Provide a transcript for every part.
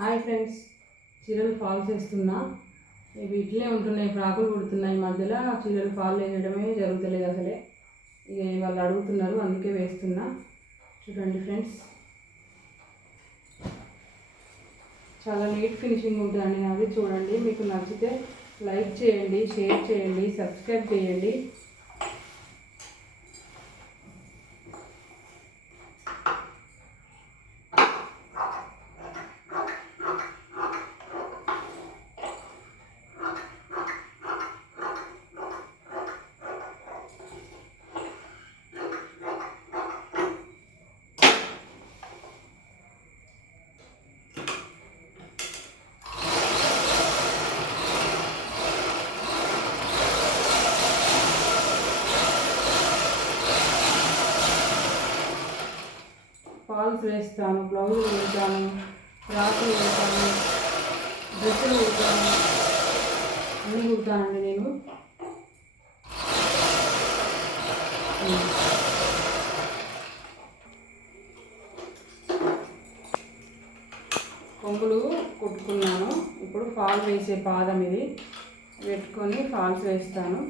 Hi friends, చీరలు falls వేస్తున్నా. ఇవి ఇట్లే ఉంటున్నాయి, ఫ్రాకులు కుడుతున్నాయి. మధ్యలో చీరలు ఫాల్ వేయడమే జరుగుతలేదు అసలే. ఇక వాళ్ళు అడుగుతున్నారు, అందుకే వేస్తున్నా. చూడండి ఫ్రెండ్స్, చాలా నీట్ ఫినిషింగ్ ఉంటుందండి నాది. చూడండి, మీకు నచ్చితే లైక్ చేయండి, షేర్ చేయండి, సబ్స్క్రైబ్ చేయండి. ఫాల్స్ వేస్తాను, బ్లౌజులు వేస్తాను, ఫ్రాకులు వేస్తాను, డ్రెస్సులు వేస్తాను, అన్నీ కుడతానండి నేను. కొంగులు కుట్టుకున్నాను. ఇప్పుడు ఫాల్ వేసే పాదం ఇది పెట్టుకొని ఫాల్స్ వేస్తాను.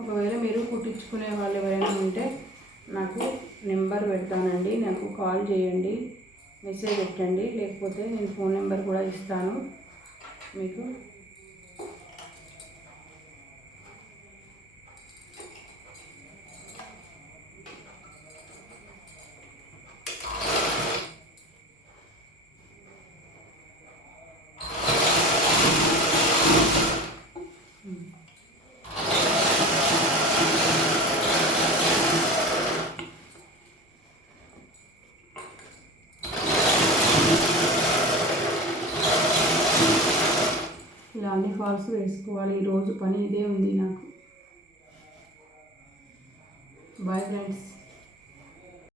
ఒకవేళ మీరు కుట్టించుకునే వాళ్ళు ఎవరైనా ఉంటే నాకు నెంబర్ పెడతానండి, నాకు కాల్ చేయండి, మెసేజ్ పెట్టండి. లేకపోతే నేను ఫోన్ నెంబర్ కూడా ఇస్తాను మీకు. ఇలా అన్ని ఫాల్స్ వేసుకోవాలి. ఈరోజు పని ఇదే ఉంది నాకు. Bye friends.